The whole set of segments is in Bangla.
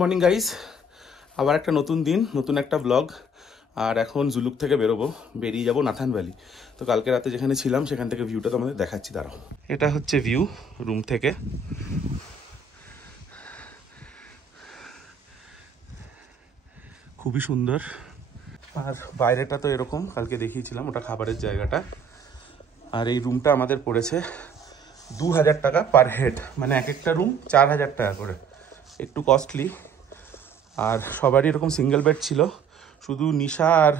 মর্নিং গাইস, আবার একটা নতুন দিন, নতুন একটা ব্লগ। আর এখন জুলুক থেকে বেরিয়ে যাব নাথান ভ্যালি। তো কালকে রাতে যেখানে ছিলাম সেখান থেকে ভিউটা তো আমাদের দেখাচ্ছি, দাঁড়াও। এটা হচ্ছে ভিউ রুম থেকে। খুবই সুন্দর। আর বাইরেটা তো এরকম, কালকে দেখিয়েছিলাম, ওটা খাবারের জায়গাটা। আর এই রুমটা আমাদের পড়েছে 2000 টাকা পার হেড, মানে এক একটা রুম 4000 টাকা করে, একটু কস্টলি। আর সবারই এরকম সিঙ্গেল বেড ছিল, শুধু নিশা আর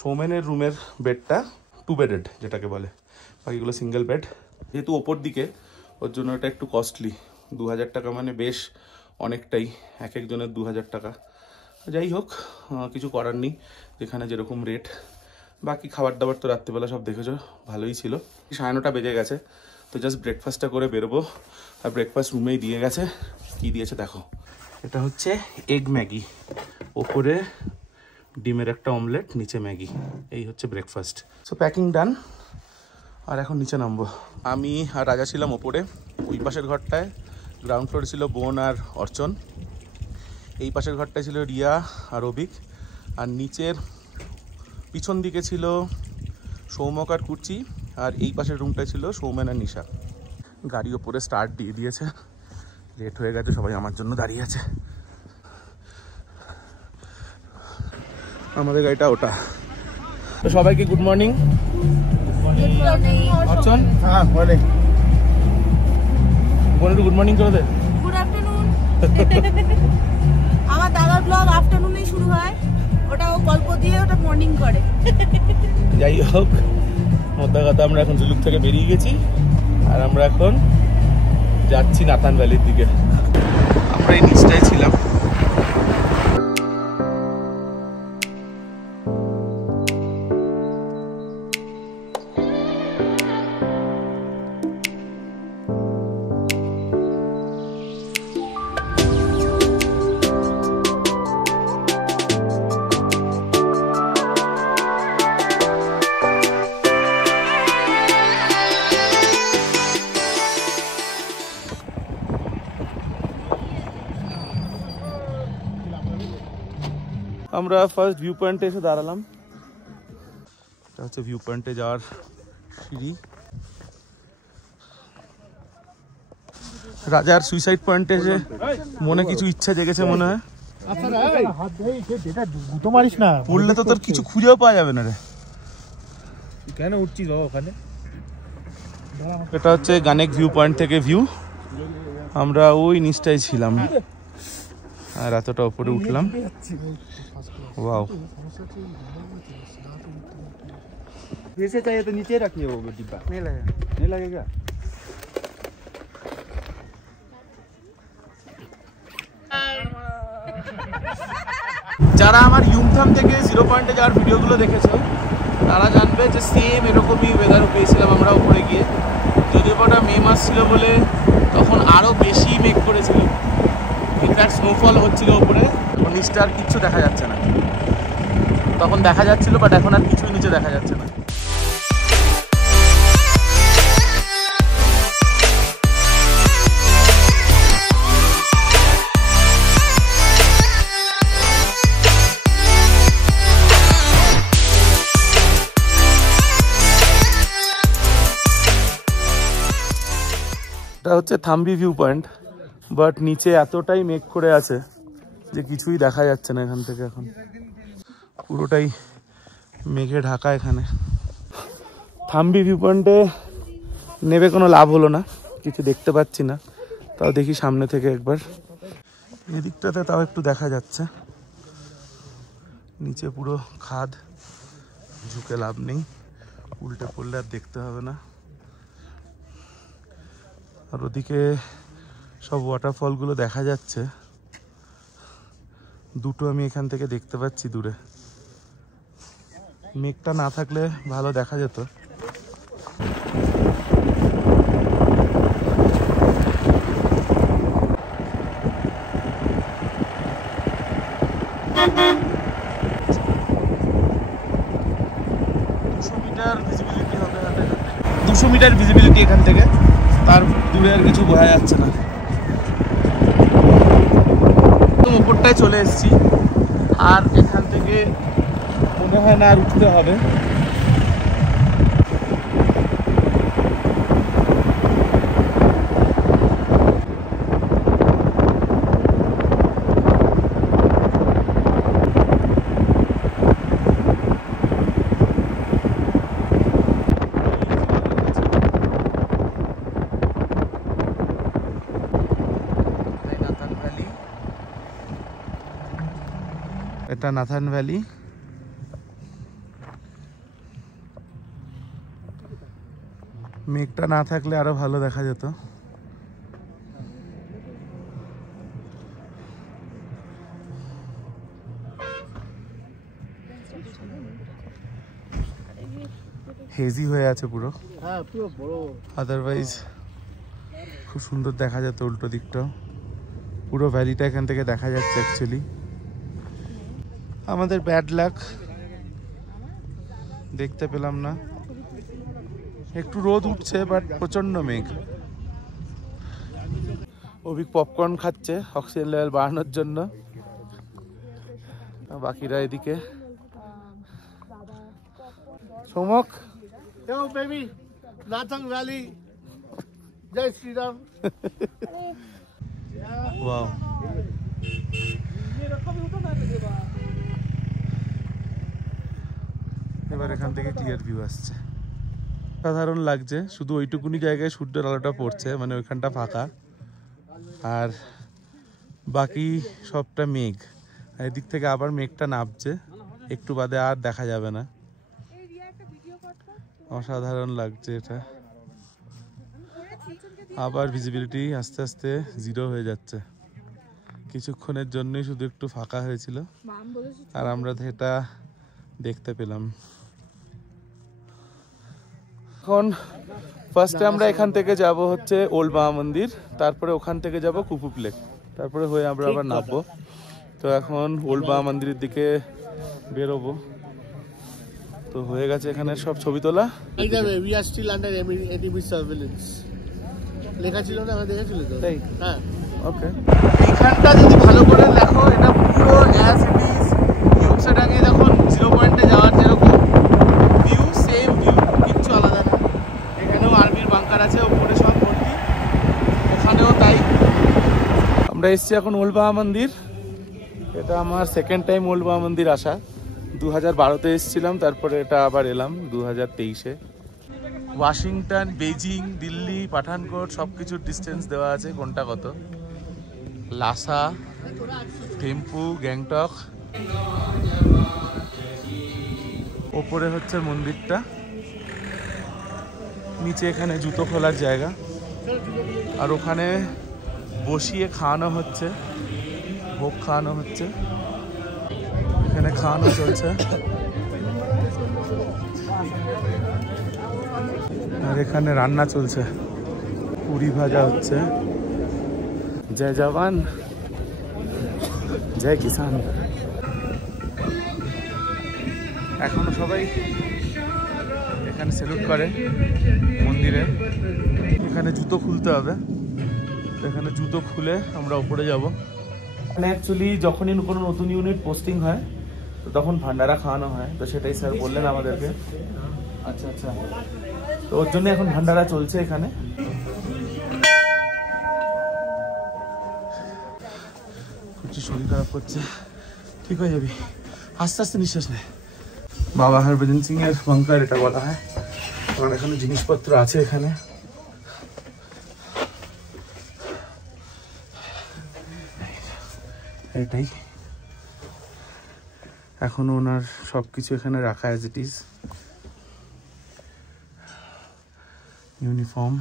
সৌমেনের রুমের বেডটা 2 বেডেড যেটাকে বলে, বাকিগুলো সিঙ্গেল বেড। যেহেতু ওপর দিকে, ওর জন্য এটা একটু কস্টলি। 2000 টাকা মানে বেশ অনেকটাই, এক একজনের 2000 টাকা। যাই হোক, কিছু করার নেই, যেখানে যেরকম রেট। বাকি খাবার দাবার তো রাত্রিবেলা সব দেখেছো, ভালোই ছিল। 9:30 বেজে গেছে, তো জাস্ট ব্রেকফাস্টটা করে বেরোবো। আর ব্রেকফাস্ট রুমেই দিয়ে গেছে। কি দিয়েছে দেখো, এটা হচ্ছে এগ ম্যাগি, ওপরে ডিমের একটা অমলেট, নিচে ম্যাগি। এই হচ্ছে ব্রেকফাস্ট। সো প্যাকিং ডান, আর এখন নিচে নামবো। আমি আর রাজা ছিলাম ওপরে, ওই পাশের ঘরটায়। গ্রাউন্ড ফ্লোরে ছিল বোন আর অর্চন, এই পাশের ঘরটায় ছিল রিয়া আর অভিক, আর নিচের পিছন দিকে ছিল সৌমক আর কুর্চি, আর এই পাশের রুমটায় ছিল সৌমেন আর নিশা। গাড়ি ওপরে স্টার্ট দিয়ে দিয়েছে, লেট হয়ে গেছে, সবাই আমার জন্য দাঁড়িয়ে আছে। আমাদের গাড়িটা ওটা। তো সবাইকে গুড মর্নিং। অর্চন, হ্যাঁ বলে, বোন গুড মর্নিং করে দে। Good afternoon. আমার দাদার ব্লগ আফটারনুনেই শুরু হয়, ওটা ও গল্প দিয়ে ওটা মর্নিং করে। যাই হোক, মোদ্দা কথা, আমরা এখন জুলুক থেকে বেরিয়ে গেছি, আর আমরা এখন যাচ্ছি নাথান ভ্যালির দিকে। আমরা এই নিচটায় ছিলাম। আমরা ফার্স্ট ভিউ পয়েন্টে এসে দাঁড়ালাম। এটা হচ্ছে ভিউ পয়েন্টে যাওয়ার সিঁড়ি। রাজার সুইসাইড পয়েন্টে যে মনে কিছু ইচ্ছা জেগেছে মনে হয়। পড়লে তো তোর কিছু খুঁজেও পাওয়া যাবে না রে। কেন উঠছিস ওখানে? এটা হচ্ছে গানেক ভিউ পয়েন্ট থেকে ভিউ। আমরা ওই নিচটায় ছিলাম, আর এতটা উপরে উঠলাম। वाओ, वैसे चाहिए तो नीचे रखिए वो डिब्बा। नहीं लगेगा। যারা আমার ইউমথাম থেকে 0 পয়েন্টে যাওয়ার ভিডিওগুলো দেখেছো, তারা জানবে যে সেম এরকমই ওয়েদার পেয়েছিলাম আমরা উপরে গিয়ে। যদিও ওটা মে মাস ছিল বলে তখন আরও বেশি মেঘ করেছিল, ইনফ্যাক্ট স্নোফল হচ্ছিল উপরে। নিচটা আর কিচ্ছু দেখা যাচ্ছে না, তখন দেখা যাচ্ছিল, বাট এখন আর কিছুই নিচে দেখা যাচ্ছে না। এটা হচ্ছে থাম্বি ভিউ পয়েন্ট, বাট নিচে এতটাই মেঘ করে আছে যে কিছুই দেখা যাচ্ছে না এখান থেকে। এখন পুরোটাই মেঘে ঢাকা। এখানে থাম্বি ভিউ পয়েন্টে নেবে কোনো লাভ হলো না, কিছু দেখতে পাচ্ছি না। তাও দেখি সামনে থেকে একবার, এদিকটাতে তাও একটু দেখা যাচ্ছে। নিচে পুরো খাদ, ঝুঁকে লাভ নেই, উল্টে পড়লে আর দেখতে হবে না। আর ওদিকে সব ওয়াটারফলগুলো দেখা যাচ্ছে, দুটো আমি এখান থেকে দেখতে পাচ্ছি দূরে। মেঘটা না থাকলে ভালো দেখা যেত। দুশো মিটার ভিজিবিলিটি এখান থেকে, তার দূরে আর কিছু বোঝা যাচ্ছে না। তো জায়গায় চলে এসেছি, আর এখান থেকে মনে হয় না আর উঠতে হবে। এটা নাথান ভ্যালি। মেঘটা না থাকলে আরো ভালো দেখা যেত। হেজি হয়ে আছে পুরো, আদারওয়াইজ খুব সুন্দর দেখা যেত উল্টো দিকটাও। পুরো ভ্যালিটা এখান থেকে দেখা যাচ্ছে অ্যাকচুয়ালি। আমাদের ব্যাড লাক, দেখতে পেলাম না। একটু রোদ উঠছে বাট প্রচন্ড মেঘ। অভিক পপকর্ন খাচ্ছে অক্সিজেন লেভেল বাড়ানোর জন্য, বাকিরা এদিকে। সৌমক বেবি নাথাং ভ্যালি, জয় শ্রীরাম। ওয়াও, এবার এখান থেকে ক্লিয়ার ভিউ আসছে, সাধারণ লাগছে। শুধু ওইটুকুনি জায়গায় সূর্যের আলোটা পড়ছে, মানে ওইখানটা ফাঁকা, আর বাকি সবটা মেঘ। আর এদিক থেকে আবার মেঘটা নামছে, একটু বাদে আর দেখা যাবে না। অসাধারণ লাগছে এটা। আবার ভিজিবিলিটি আস্তে আস্তে জিরো হয়ে যাচ্ছে। কিছুক্ষণের জন্যই শুধু একটু ফাঁকা হয়েছিল, আর আমরা এটা দেখতে পেলাম। এখন ফার্স্টে আমরা এখান থেকে যাব হচ্ছে ওল্ড বাবা মন্দির, তারপরে ওখান থেকে যাব কুপুপ লেক, তারপরে হয়ে আমরা আবার নামবো। তো এখন ওল্ড বাবা মন্দিরের দিকে বেরোবো। তো হয়ে গেছে এখানে সব ছবি তোলা। এই যাবে, we are still under enemy surveillance লেখা ছিল না, আমরা দেখেছিল তো। তাই? হ্যাঁ, ওকে। এইখানটা যদি ভালো করে দেখো, এটা পুরো অ্যাজ ইট ইজ ইয়কসাডাঙে যখন 0 পয়েন্টে যাওয়ার যেরকম ভিউ, সেম ভিউ, কিচ্ছু আলাদা না। এখানেও আর্মির বাংকার আছে, ওপরে সব ভর্তি, ওখানেও তাই। আমরা এসেছি এখন ওল্ড বাবা মন্দির। এটা আমার সেকেন্ড টাইম ওল্ড বাবা মন্দির আসা। 2012-তে এসেছিলাম, তারপরে এটা আবার এলাম 2023-এ। ওয়াশিংটন, বেজিং, দিল্লি, পাঠানকোট সব কিছুর ডিস্টেন্স দেওয়া আছে, কোনটা কত। লাসা, থিম্পু, গ্যাংটক। ওপরে হচ্ছে মন্দিরটা, নিচে এখানে জুতো খোলার জায়গা, আর ওখানে বসিয়ে খাওয়ানো হচ্ছে, ভোগ খাওয়ানো হচ্ছে, এখানে খাওয়ানো চলছে। আর এখানে রান্না চলছে, পুরি ভাজা হচ্ছে। জয় জওয়ান জয় কিষান। এখনো সবাই এখানে স্যালুট করে মন্দিরে। এখানে জুতো খুলতে হবে, এখানে জুতো খুলে আমরা উপরে যাব। মানে অ্যাকচুয়ালি যখনই কোনো নতুন ইউনিট পোস্টিং হয় তো তখন ভান্ডারা খাওয়ানো হয়, তো সেটাই স্যার বললেন আমাদেরকে। আচ্ছা আচ্ছা, তো ওর জন্য এখন ভান্ডারা চলছে এখানে। প্রচুর শরীর খারাপ করছে, ঠিক হয়ে যাবি, আস্তে আস্তে নিঃশ্বাস নেয়। বাবা হরভজন সিং এর বাংকার এটা বলা হয়, কারণ এখানে জিনিসপত্র আছে এখানে। এটাই এখনো ওনার সবকিছু এখানে রাখা অ্যাজ ইট ইজ। ইউনিফর্ম,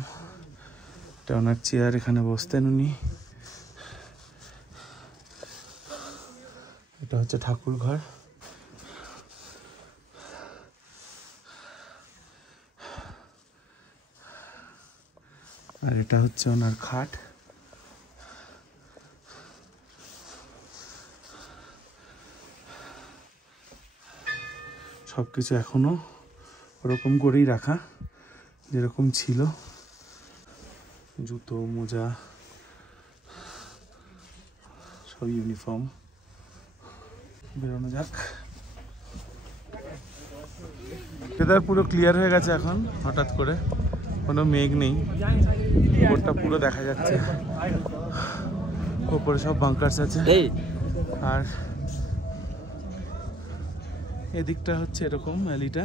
এটা ওনার চেয়ার, এখানে বসতেন উনি। এটা হচ্ছে ঠাকুর ঘর। আর এটা হচ্ছে ওনার খাট। সবকিছু এখনো ওরকম করেই রাখা যেরকম ছিল। জুতো, মোজা, সব ইউনিফর্ম। বেরোনো যাক। ওয়েদার পুরো ক্লিয়ার হয়ে গেছে এখন, হঠাৎ করে কোনো মেঘ নেই, উপরটা পুরো দেখা যাচ্ছে, উপরে সব বাঙ্কার্স আছে। আর এদিকটা হচ্ছে এরকম ভ্যালিটা।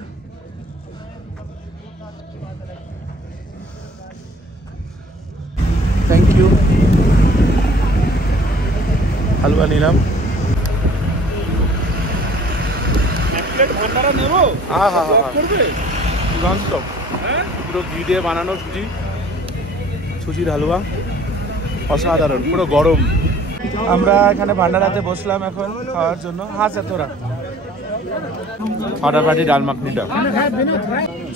Thank you. হালুয়া নিলাম। ভান্ডারা নেবো। হ্যাঁ হ্যাঁ হ্যাঁ ননস্টপ, পুরো ঘি দিয়ে বানানো সুজি, সুজির হালুয়া অসাধারণ, পুরো গরম। আমরা এখানে ভান্ডারাতে বসলাম এখন খাওয়ার জন্য। হ্যাঁ স্যার তোরা অর্ডার পার্টি ডাল মাখনিটা।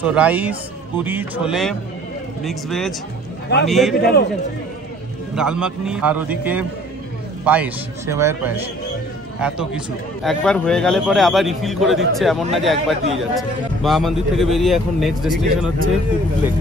সো রাইস, পুরি, ছোলে, মিক্স ভেজ, পনির, ডাল মাখনি, আর ওদিকে পায়েস, সেবাইয়ের পায়েস, এত কিছু। একবার হয়ে গেলে পরে আবার রিফিল করে দিচ্ছে, এমন না যে একবার দিয়ে যাচ্ছে। মা মন্দির থেকে বেরিয়ে এখন নেক্সট ডেস্টিনেশন হচ্ছে কুপুপ লেক।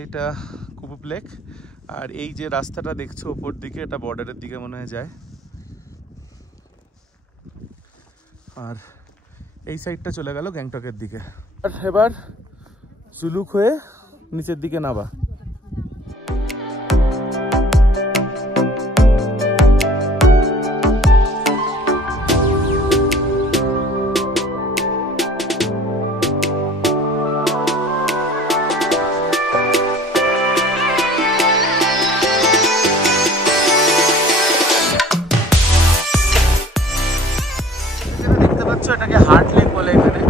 এইটা কুপুপ লেক, আর এই যে রাস্তাটা দেখছো ওপর দিকে, এটা বর্ডারের দিকে মনে হয় যায়, আর এই সাইডটা চলে গেল গ্যাংটকের দিকে। আর এবার জুলুক হয়ে নিচের দিকে নাবা। এটাকে হার্ট লেক বলে এখানে।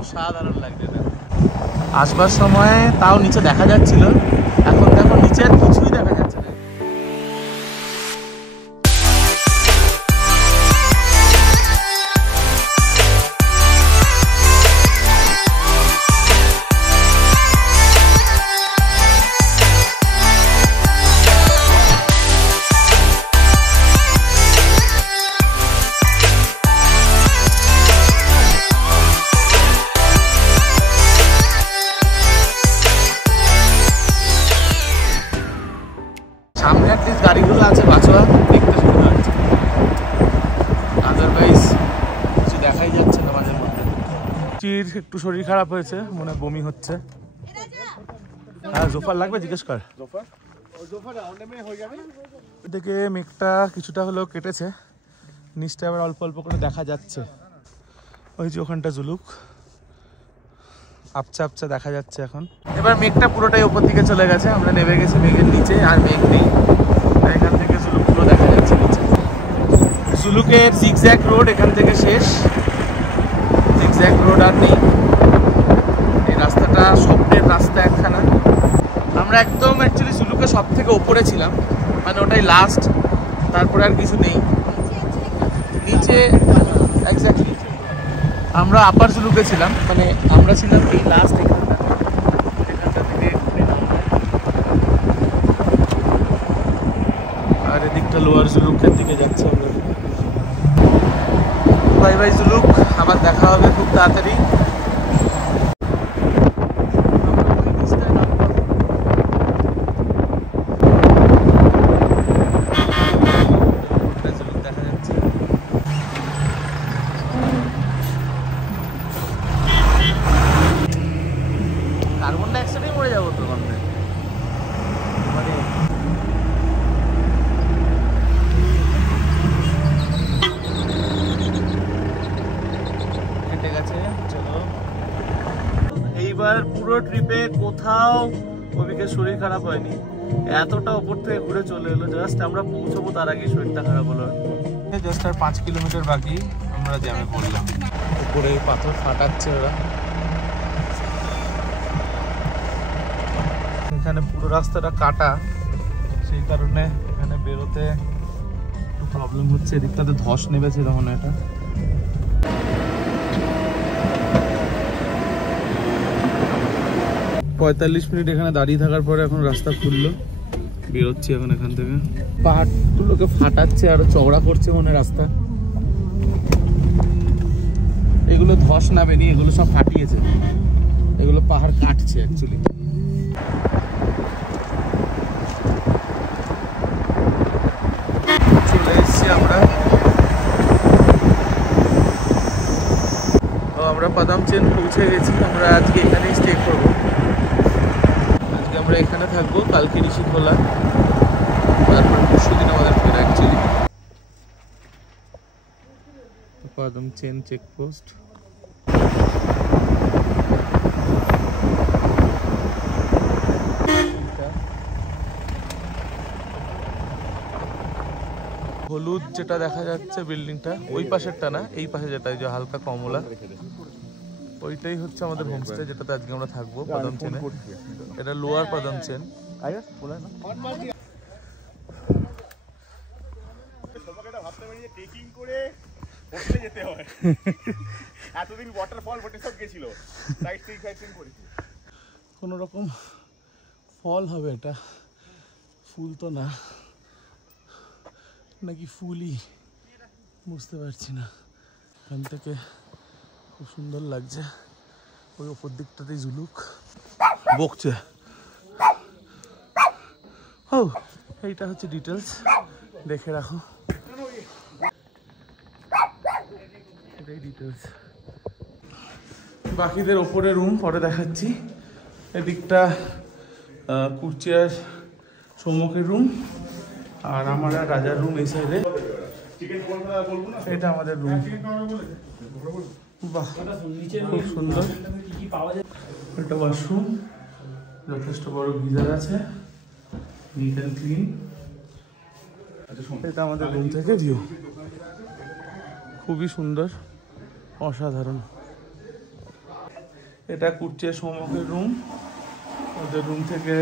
অসাধারণ লাগছে না আসবার সময়, তাও নিচে দেখা যাচ্ছিল, এখন দেখো নিচে আর কিছুই দেখা যাচ্ছে না। সামনে অ্যাটলিস্ট গাড়িগুলো আছে, বাঁচোয়া দেখতে সুন্দর হচ্ছে, আদারওয়াইজ কিছু দেখাই যাচ্ছে না মাঝে মধ্যে। চির একটু শরীর খারাপ হয়েছে, মনে বমি হচ্ছে। হ্যাঁ জোফার লাগবে, জিজ্ঞেস কর। এদিকে মেঘটা কিছুটা হলেও কেটেছে, নিচটা আবার অল্প অল্প করে দেখা যাচ্ছে। ওই যে ওখানটা জুলুক আপচা আপচা দেখা যাচ্ছে এখন। এবার মেঘটা পুরোটাই ওপর দিকে চলে গেছে, আমরা নেমে গেছি মেঘের নিচে, আর মেঘ নেই। এখান থেকে জুলুক পুরো দেখা যাচ্ছে নিচে। জুলুকের জিগজ্যাগ রোড এখান থেকে শেষ, জিগজ্যাগ রোড আর নেই। এই রাস্তাটা স্বপ্নের রাস্তা একখানা। আমরা একদম অ্যাকচুয়ালি জুলুকের সব থেকে ওপরে ছিলাম, মানে ওটাই লাস্ট, তারপরে আর কিছু নেই নিচে। এক্স্যাক্টলি আমরা আপার জুলুকে ছিলাম, মানে আমরা ছিলাম এই লাস্ট এখানটা থেকে। আর এদিকটা লোয়ার জুলুকের দিকে যাচ্ছে আমরা। বাই বাই জুলুক, আবার দেখা হবে খুব তাড়াতাড়ি। কার্বন ডাইঅক্সাইডে মরে যাবো তো গন্ধে, মানে গেছে। চলো, এইবার পুরো ট্রিপে কোথাও কবিকে শরীর খারাপ হয়নি, এতটা উপর থেকে ঘুরে চলে এলো। জাস্ট আমরা পৌঁছবো তার আগেই শরীরটা খারাপ হলো। জাস্ট আর 5 কিলোমিটার বাকি, আমরা জ্যামে পড়লাম। উপরে পাথর ফাটাচ্ছে ওরা। এখানে পুরো রাস্তাটা কাটা, সেই কারণে এখানে বেরোতে একটু প্রবলেম হচ্ছে। এদিকটাতে ধস নেমেছে তখন এটা। পঁয়তাল্লিশ মিনিট এখানে দাঁড়িয়ে থাকার পরে এখন রাস্তা খুললো, বেরোচ্ছি এখন এখান থেকে। পাহাড়গুলোকে ফাটাচ্ছে, আরো চওড়া করছে মনে রাস্তা। এগুলো ধস নামেনি, এগুলো সব ফাটিয়েছে, এগুলো পাহাড় কাটছে অ্যাকচুয়ালি। চলে এসছি আমরা পাদামচেন পৌঁছে গেছি। আমরা আজকে এখানেই স্টে করবো, আজকে আমরা এখানে থাকবো, কালকে ঋষিখোলা, তারপর পরশুদিন আমাদের ফেরা অ্যাকচুয়ালি। পাদামচেন চেকপোস্ট। হলুদ যেটা দেখা যাচ্ছে বিল্ডিংটা, ওই পাশেরটা না, এই পাশে যেটা যে হালকা কমলা, ওইটাই হচ্ছে আমাদের হোমস্টে, যেটাতে আজকে আমরা থাকবো পাদামচেনে। এটা লোয়ার পাদামচেন। কোন রকম ফল হবে এটা, ফুল তো না, নাকি ফুলই বুঝতে পারছি না। এখান থেকে খুব সুন্দর লাগছে, ওই ওপর দিকটাতেই ঝুলুক বকছে। ও, এইটা হচ্ছে ডিটেলস, দেখে রাখো, এটাই ডিটেলস। বাকিদের ওপরে রুম পরে দেখাচ্ছি। এদিকটা কুরচিয়ার সম্মুখের রুম, আর আমার রাজার রুম এই সাইডে। এটা আমাদের রুম। বাহ, খুব সুন্দর। এটা ওয়াশরুম, যথেষ্ট বড় গিজার আছে, নিট অ্যান্ড ক্লিন। এটা আমাদের রুম থেকে ভিউ, খুবই সুন্দর, অসাধারণ। এটা কুরচিয়ার সম্মুখের রুম, ওদের রুম থেকে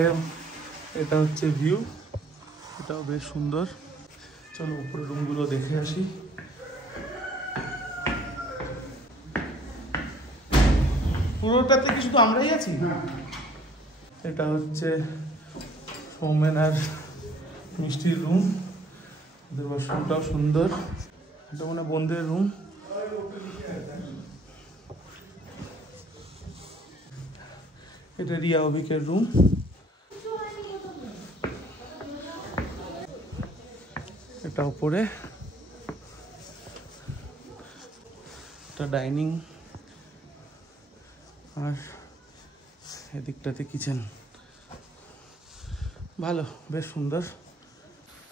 এটা হচ্ছে ভিউ, এটাও বেশ সুন্দর। চলো উপরে রুমগুলো দেখে আসি। পুরোটাতে কি শুধু আমরাই আছি? এটা হচ্ছে সৌমেন আর মিষ্টির রুম, ওদের ওয়াশরুমটাও সুন্দর। এটা মানে বন্ধের রুম। এটা রিয়া অভিকের রুম। এটা উপরে, এটা ডাইনিং, আর এদিকটাতে কিচেন। ভালো, বেশ সুন্দর।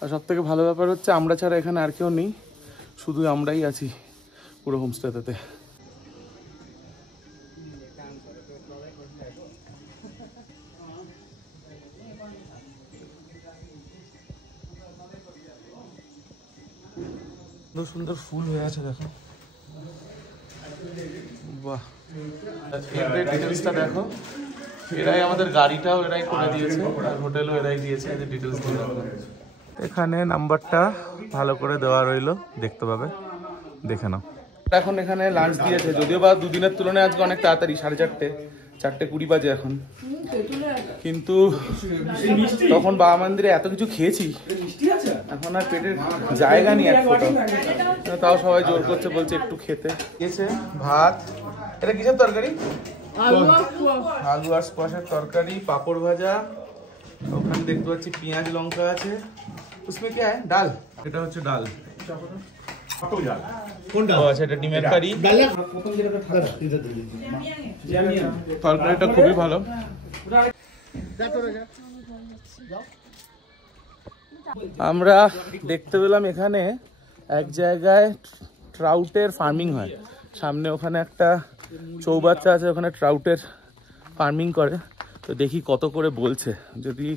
আর সব থেকে ভালো ব্যাপার হচ্ছে আমরা ছাড়া এখানে আর কেউ নেই, শুধু আমরাই আছি পুরো হোমস্টেতে। সুন্দর ফুল হয়ে আছে, দেখো, বাহ। ডিটেলসটা দেখো, এরাই আমাদের গাড়িটাও এরাই করে দিয়েছে, আর হোটেলও এরাই দিয়েছে। এদের ডিটেলস এখানে নাম্বারটা ভালো করে দেওয়া রইলো, দেখতে পাবে, দেখে নাও। এখন এখানে লাঞ্চ দিয়েছে, যদিও বা দুদিনের তুলনায় আজকে অনেক তাড়াতাড়ি, 4:30, 4:20 বাজে এখন। কিন্তু তখন বাবা মন্দিরে এত কিছু খেয়েছি, এখন আর পেটের জায়গা নেই এক ফোঁটা। তাও সবাই জোর করছে, বলছে একটু খেতে। দিয়েছে ভাত, এটা কিসের তরকারি? আলু আর স্কোয়াশের তরকারি, পাঁপড় ভাজা, ওখানে দেখতে পাচ্ছি পেঁয়াজ লঙ্কা আছে। उसमें क्या है? ডাল। এটা হচ্ছে ডাল। কোনটা? ও আচ্ছা, এটা ডিমের কারি। তরকারিটা খুবই ভালো। আমরা দেখতে পেলাম এখানে এক জায়গায় ট্রাউটের ফার্মিং হয়, সামনে ওখানে একটা চৌবাচ্চা আছে, ওখানে ট্রাউটের ফার্মিং করে। তো দেখি কত করে বলছে, যদি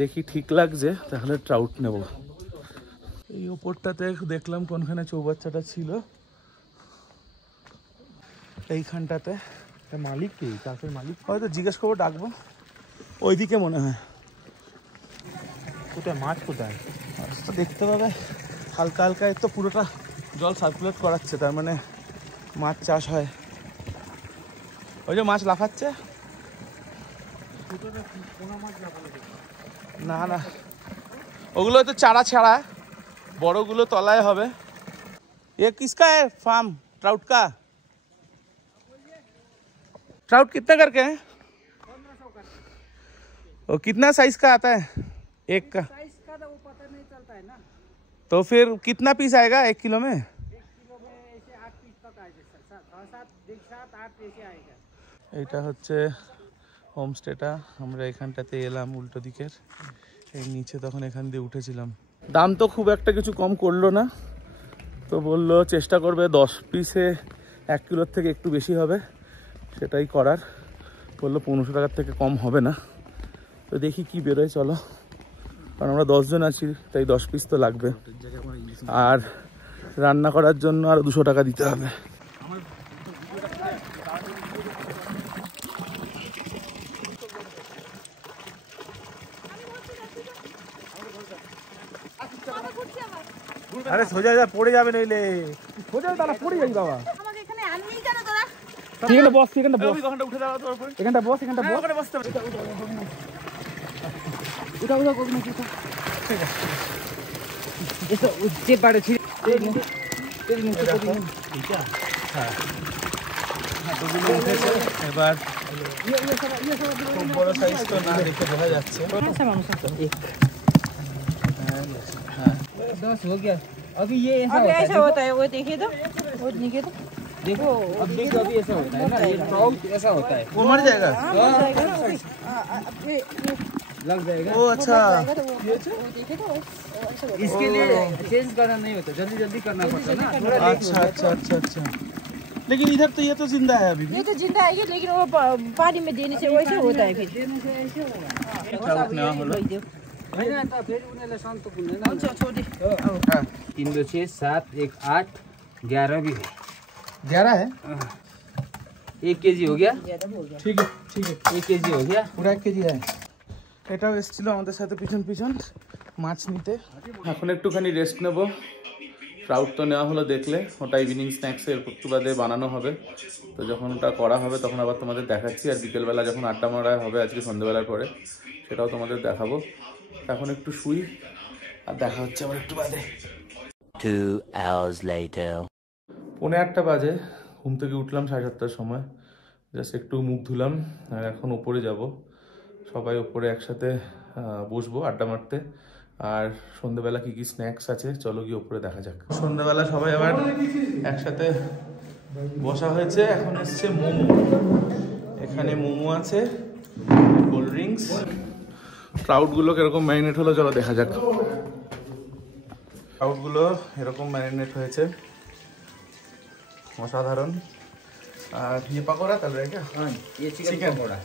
দেখি ঠিক লাগছে তাহলে ট্রাউট নেব। এই ওপরটাতে দেখলাম কোনখানে চৌবাচ্চাটা ছিল, এইখানটাতে। মালিক কি, চাষের মালিক? হয়তো জিজ্ঞেস করবো, ডাকবো। ওইদিকে মনে হয়। কোথায় মাছ, কোথায় তো দেখতে পাবে হালকা হালকা, তো পুরোটা জল সার্কুলেট করাচ্ছে, তার মানে মাছ চাষ হয়। ওই যে মাছ লাফাচ্ছে, না না ওগুলো তো চারা ছাড়া, বড়গুলো তলায় হবে। ये किसका है फार्म ट्राउट का? ट्राउट कितना करके है? 1500 करके। और कितना साइज का आता है एक का? साइज का तो वो पता नहीं चलता है ना। तो फिर कितना पीस आएगा 1 किलो में? 1 किलो में ऐसे 8 पीस तक आएगा सर। 7 ऐसे आएगा। এইটা হচ্ছে হোমস্টেটা। আমরা এখানটাতে এলাম উল্টো দিকের, এই নিচে তখন এখান দিয়ে উঠেছিলাম। দাম তো খুব একটা কিছু কম করলো না, তো বললো চেষ্টা করবে 10 পিসে 1 কিলোর থেকে একটু বেশি হবে, সেটাই করার। বললো 1500 টাকার থেকে কম হবে না। তো দেখি কি বেরোয়, চলো। কারণ আমরা 10 জন আছি, তাই 10 পিস তো লাগবে। আর রান্না করার জন্য আরও 200 টাকা দিতে হবে। আরে সোজা যা, পড়ে যাবে নইলে। সোজা দাঁড়া, পড়ে যাবি বাবা। আমাকে এখানে আনলি কেন তোরা? এখানটা বস, এখানটা বস, ওখানটা উঠে যাওয়া তোর উপরে। এখানটা বস, এখানটা বস। ওখানে বসতে হবে। उठा उठा कोई नहीं उठा। ठीक है। ऐसा उच्चे पाड़े छी। तेरी नीचे तेरी नीचे। হ্যাঁ, দুগুলো উঠেছে। এবার খুব বড় সাইজ তো না, দেখে বোঝা যাচ্ছে। ऐसा मानो सब एक। 10 हो गया। अभी ये ऐसा होता है। वो देखिए तो, वो देखिए तो। देखो अब देखो, अभी ऐसा होता है ना, ये ट्राउट ऐसा होता है। वो मर जाएगा। लग जाएगा। ओ अच्छा, इसके लिए चेंज करना नहीं होता, जल्दी जल्दी करना पड़ता है ना, थोड़ा लेट अच्छा अच्छा अच्छा अच्छा। लेकिन इधर तो ये तो जिंदा है अभी भी। ये तो जिंदा है ये, लेकिन वो पानी में देने से वैसे होता है फिर। ट्राउट नेওয়া হলো। फिर उन्हें शांत कुने ना। अच्छा छोड़ दे। हाँ 3 2 6 7 1 8 11 भी है। 11 है। 1 केजी हो गया। ठीक है ठीक है, 1 केजी हो गया। পুরো 1 কেজি है। এটাও এসেছিল আমাদের সাথে পিছন পিছন মাছ নিতে। এখন একটুখানি রেস্ট নেব। ট্রাউট তো নেওয়া হলো দেখলে, ওটা ইভিনিং স্ন্যাক্সের একটু বাদে বানানো হবে। তো যখন ওটা করা হবে তখন আবার তোমাদের দেখাচ্ছি। আর বিকেলবেলা যখন আড্ডা মারা হবে আজকে সন্ধ্যেবেলার পরে, সেটাও তোমাদের দেখাবো। এখন একটু শুই, আর দেখা হচ্ছে আবার একটু বাদে। 2 hours later. 8:45 বাজে, ঘুম থেকে উঠলাম 7:30টার সময়। জাস্ট একটু মুখ ধুলাম, আর এখন ওপরে যাব। সবাই ওপরে একসাথে বসবো আড্ডা মারতে। আর সন্ধ্যেবেলা কি কি স্ন্যাক্স আছে চলো গিয়ে ওপরে দেখা যাক। সন্ধ্যেবেলা সবাই আবার একসাথে বসা হয়েছে। এখন এসছে মোমো, এখানে মোমো আছে, কোল্ড ড্রিঙ্কস। ট্রাউটগুলো কিরকম ম্যারিনেট হলো চলো দেখা যাক। ট্রাউটগুলো এরকম ম্যারিনেট হয়েছে, অসাধারণ। আর ये पकौड़ा तल रहा है क्या? हां ये chicken pakora.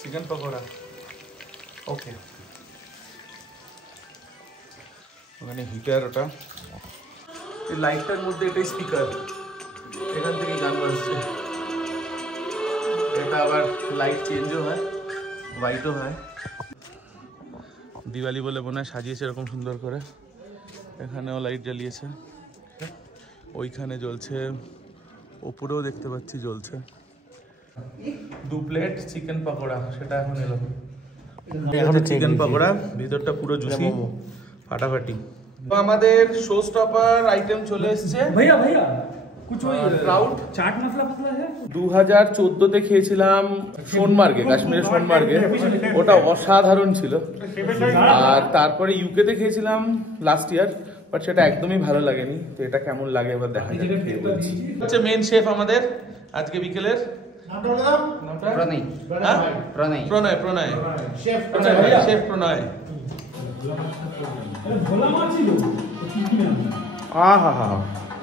Chicken pakora okay. ওখানে হিটার, ওটা এই লাইটটার মধ্যে এটা স্পিকার, এখান থেকে গান বাজছে। এটা আবার লাইট চেঞ্জও হয়, হোয়াইটও হয়। দিওয়ালি বলে মনে হয় সাজিয়েছে এরকম সুন্দর করে। এখানেও লাইট জ্বালিয়েছে, ওইখানে জ্বলছে, ওপরেও দেখতে পাচ্ছি জ্বলছে। 2 প্লেট চিকেন পকোড়া, সেটা এখন এলো। এখন চিকেন পকোড়া, ভিতরটা পুরো জুসি, ফাটাফাটি। তো আমাদের শো স্টপার আইটেম চলে এসেছে। भैया भैया कुछ ট্রাউট चाट मसला फसला है। 2014-তে খেয়েছিলাম সোনমার্গে, কাশ্মীরের সোনমার্গে, ওটা অসাধারণ ছিল। আর তারপরে ইউকেতে খেয়েছিলাম লাস্ট ইয়ার, বাট সেটা একদমই ভালো লাগেনি। তো এটা কেমন লাগে এবার দেখা যাক। হচ্ছে মেন শেফ আমাদের আজকে বিকেলের, प्रणय। হ্যাঁ? प्रणय। প্রণয়, প্রণয় শেফ প্রণয়। আহা হা হা,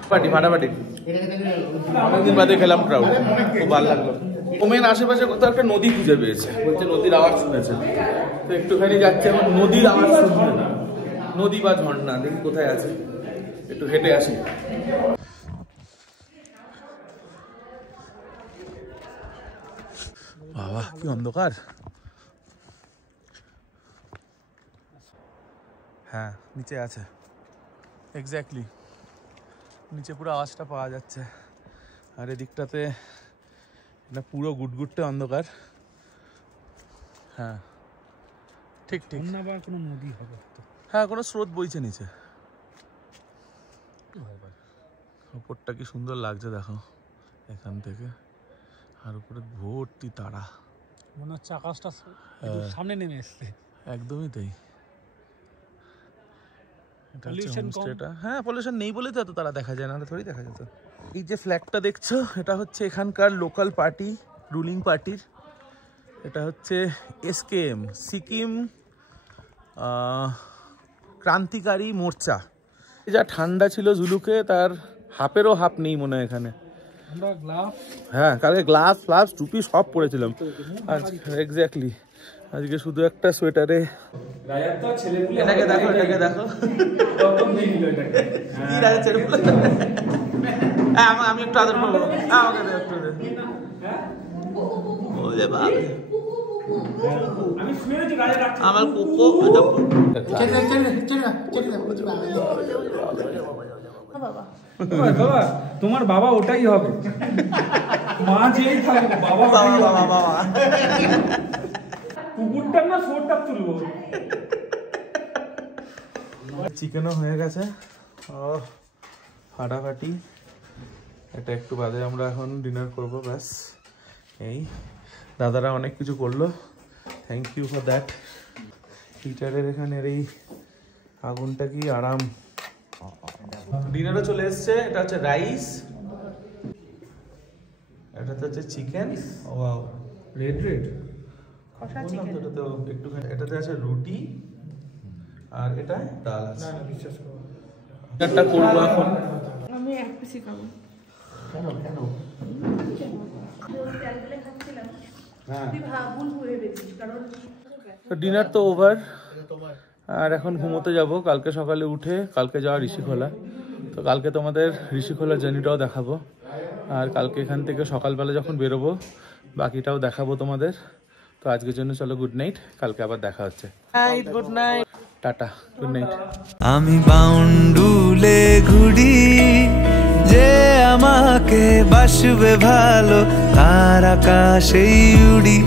ফাটাফাটি ফাটাফাটি। অনেকদিন বাদে খেলাম ট্রাউট, খুব ভালো লাগলো। ওমেন আশেপাশে কোথাও একটা নদী খুঁজে পেয়েছে, বলছে নদীর আওয়াজ শুনেছে, তো একটুখানি যাচ্ছে এখন নদীর আওয়াজ শুনতে, নদী বা ঝর্ণা, দেখি কোথায় আছে, একটু হেঁটে আসি। বাবা কি অন্ধকার। হ্যাঁ নিচে আছে, এক্স্যাক্টলি নিচে পুরো আওয়াজটা পাওয়া যাচ্ছে। আর এদিকটাতে এটা পুরো গুটগুটে অন্ধকার। হ্যাঁ ঠিক ঠিক, কোনো নদী হবে, হ্যাঁ কোনো স্রোত বইছে নিচে। উপরটা কি সুন্দর লাগছে দেখো এখান থেকে, আর উপরে ভর্তি তারা, মনে হচ্ছে আকাশটা সামনে নেমে এসছে। একদমই তাই। পলিউশন কম। হ্যাঁ পলিউশন নেই বলে তো এত তারা দেখা যায়, না থোড়ি দেখা যেত। এই যে ফ্ল্যাগটা দেখছো, এটা হচ্ছে এখানকার লোকাল পার্টি, রুলিং পার্টির। এটা হচ্ছে এসকেএম, সিকিম ক্রান্তিকারী মোর্চা। যা ঠান্ডা ছিল জুলুকে, তার হাফেরও হাফ নেই মনে হয় এখানে। আমরা গ্লাভ, হ্যাঁ কালকে গ্লাভস ফ্লাভস টুপি সব পরেছিলাম, এক্স্যাক্টলি। আজকে শুধু একটা সোয়েটারে। এটাকে দেখো, এটাকে দেখো, কি রাজা ছেলে বলে। আমি একটু আদর করবো, আমাকে দে একটু দে। ওরে বাবা, আমার কোকো বাবা তোমার বাবা ওটাই হবে, মা যেই থাকবে বাবা বাবা। কুকুরটা না শোরটা তুলবো। চিকেনও হয়ে গেছে, ফাটাফাটি। এটা একটু বাদে আমরা এখন ডিনার করব, ব্যাস। এই দাদারা অনেক কিছু করলো, থ্যাংক ইউ ফর দ্যাট। হিটারের এখানের এই আগুনটা কি আরাম। ডিনারও চলে এসছে, এটা হচ্ছে রাইস, এটাতে হচ্ছে চিকেন, ওয়াও রেড রেড কষা চিকেন, এটাতে একটুখানি, এটাতে আছে রুটি, আর এটা ডাল আছে। একটা করব এখন, আমি এক পিসই খাবো। কেন কেন ডিনার তো ওভার, আর এখন ঘুমোতে যাব। কালকে সকালে উঠে কালকে যাওয়া ঋষিখোলা, তো কালকে তোমাদের ঋষিখোলার জার্নিটাও দেখাবো। আর কালকে এখান থেকে সকালবেলা যখন বেরোবো বাকিটাও দেখাবো তোমাদের। তো আজকের জন্য চলো, গুড নাইট, কালকে আবার দেখা হচ্ছে। Good night, tata, good night. আমি বাউন্ডুলে ঘুরি, যে আমাকে বাসবে ভালো তার আকাশেই উড়ি।